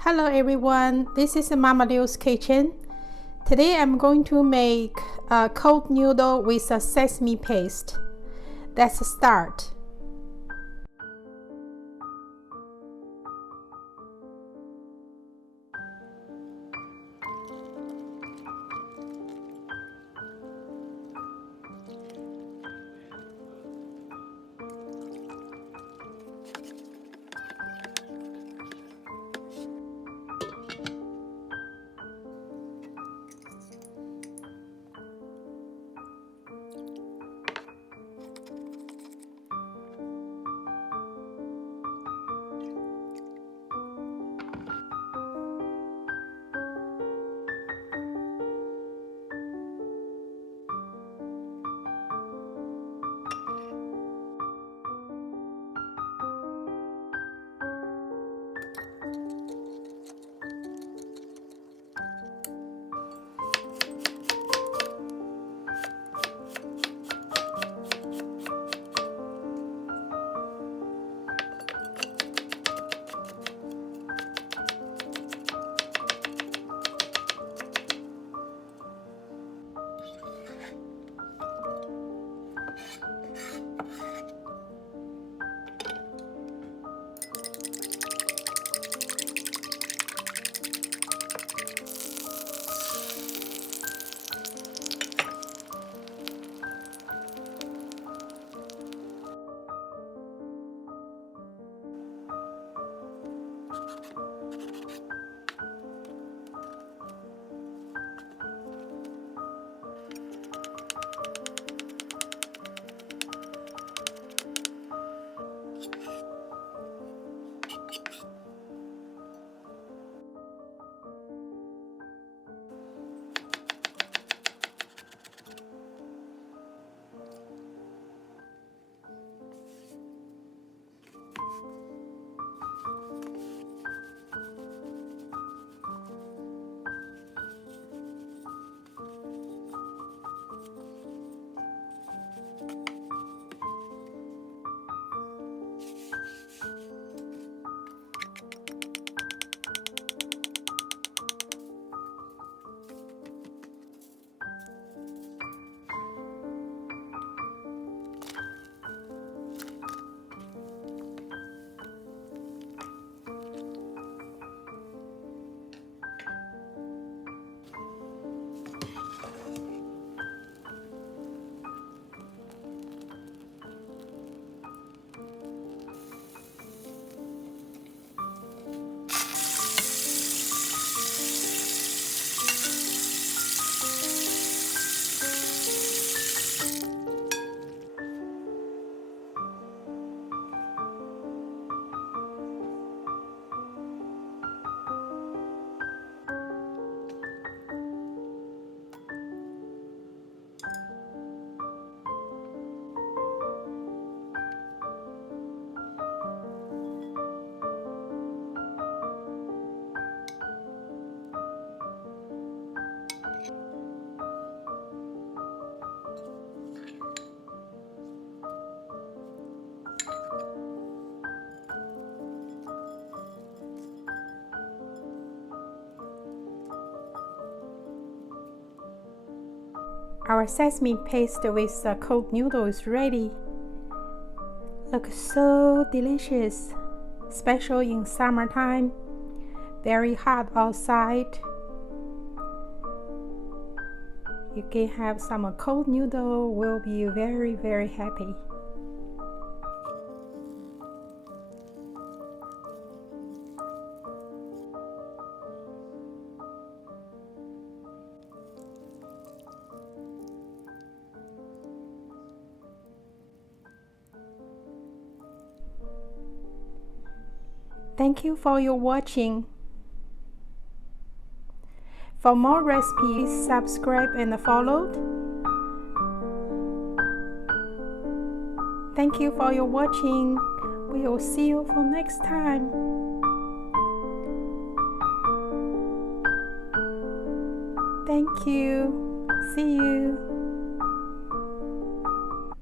Hello everyone, this is Mama Liu's kitchen. Today I'm going to make a cold noodle with a sesame paste. Let's start. Our sesame paste with a cold noodle is ready. Looks so delicious, especially in summertime. Very hot outside. You can have some cold noodle, will be very happy. Thank you for your watching. For more recipes, subscribe and follow. Thank you for your watching. We will see you for next time. Thank you. See you.